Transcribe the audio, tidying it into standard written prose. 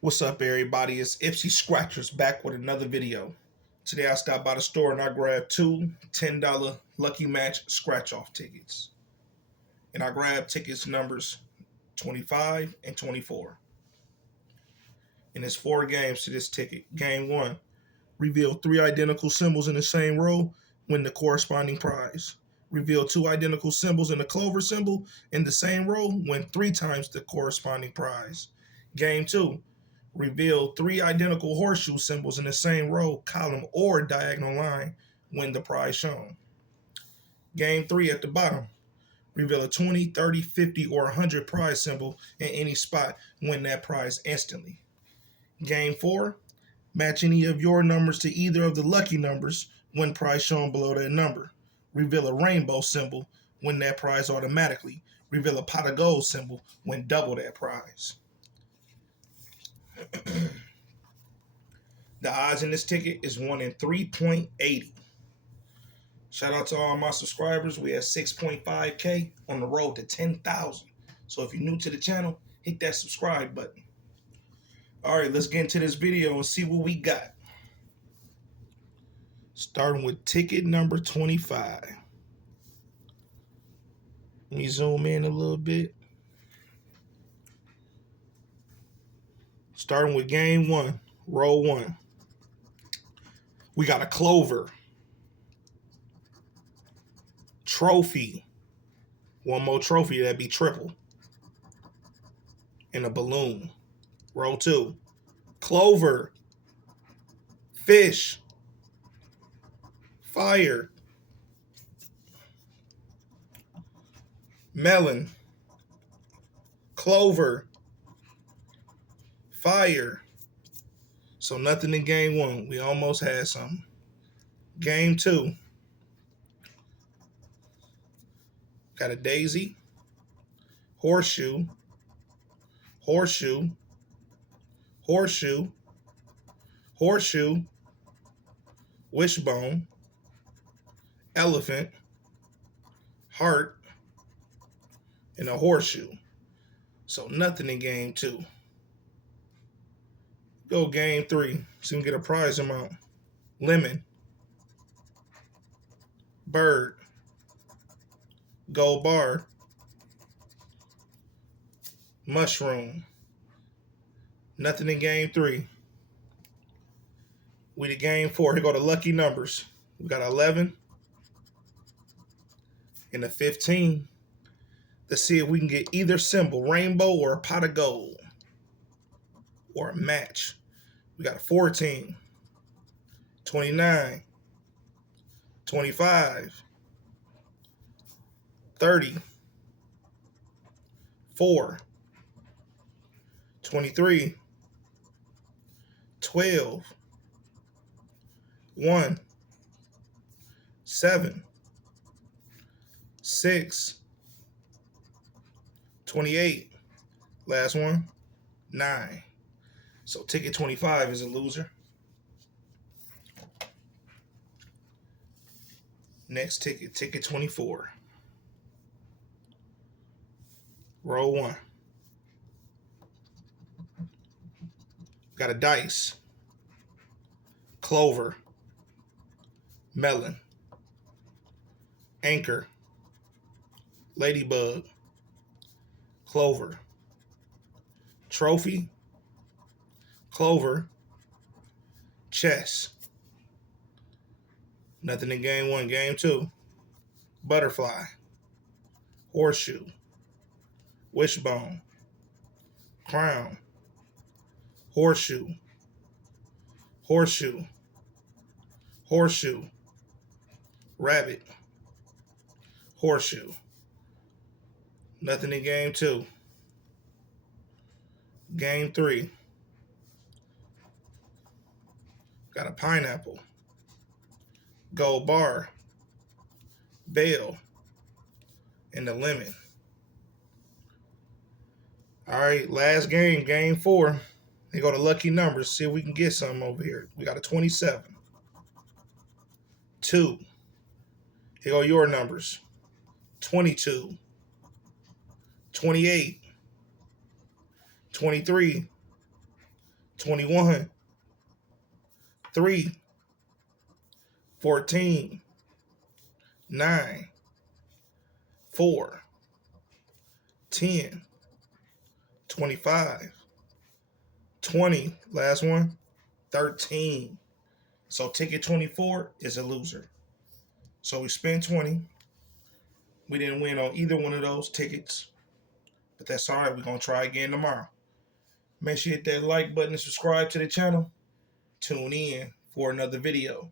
What's up, everybody? It's Ipsy Scratchers back with another video. Today I stopped by the store and I grabbed two $10 Lucky Match scratch off tickets. And I grabbed tickets numbers 25 and 24. And there's four games to this ticket. Game 1, reveal three identical symbols in the same row, win the corresponding prize. Reveal two identical symbols in the clover symbol in the same row, win three times the corresponding prize. Game 2, reveal three identical horseshoe symbols in the same row, column, or diagonal line, win the prize shown. Game 3 at the bottom, reveal a 20, 30, 50, or 100 prize symbol in any spot, win that prize instantly. Game 4, match any of your numbers to either of the lucky numbers, win prize shown below that number. Reveal a rainbow symbol, win that prize automatically. Reveal a pot of gold symbol, win double that prize. The odds in this ticket is 1 in 3.80. Shout out to all my subscribers. We have 6.5K on the road to 10,000. So if you're new to the channel, hit that subscribe button. All right, let's get into this video and see what we got. Starting with ticket number 25. Let me zoom in a little bit. Starting with game 1, row 1. We got a clover, trophy, one more trophy, that'd be triple, and a balloon. Row 2, clover, fish, fire, melon, clover, fire. So nothing in game 1. We almost had something. Game 2, got a daisy, horseshoe, horseshoe, horseshoe, horseshoe, wishbone, elephant, heart, and a horseshoe. So nothing in game 2. Go game 3. So you can get a prize amount. Lemon, bird, gold bar, mushroom. Nothing in game 3. We did game 4. Here go the lucky numbers. We got 11 and a 15. Let's see if we can get either symbol, rainbow or a pot of gold, or a match. We got a 14, 29, 25, 30, 4, 23, 12, 1, 7, 6, 28, last one, 9. So ticket 25 is a loser. Next ticket, ticket 24. Row 1. Got a dice, clover, melon, anchor, ladybug, clover, trophy, clover, chess. Nothing in game 1. Game 2, butterfly, horseshoe, wishbone, crown, horseshoe, horseshoe, horseshoe, rabbit, horseshoe. Nothing in game 2. Game 3, got a pineapple, gold bar, bell, and a lemon. All right, last game, game 4. They go to lucky numbers. See if we can get something over here. We got a 27, 2. Here go your numbers. 22, 28, 23, 21, 3, 14, 9, 4, 10, 25, 20, last one, 13. So ticket 24 is a loser. So we spent 20. We didn't win on either one of those tickets, but that's all right. We're going to try again tomorrow. Make sure you hit that like button and subscribe to the channel. Tune in for another video.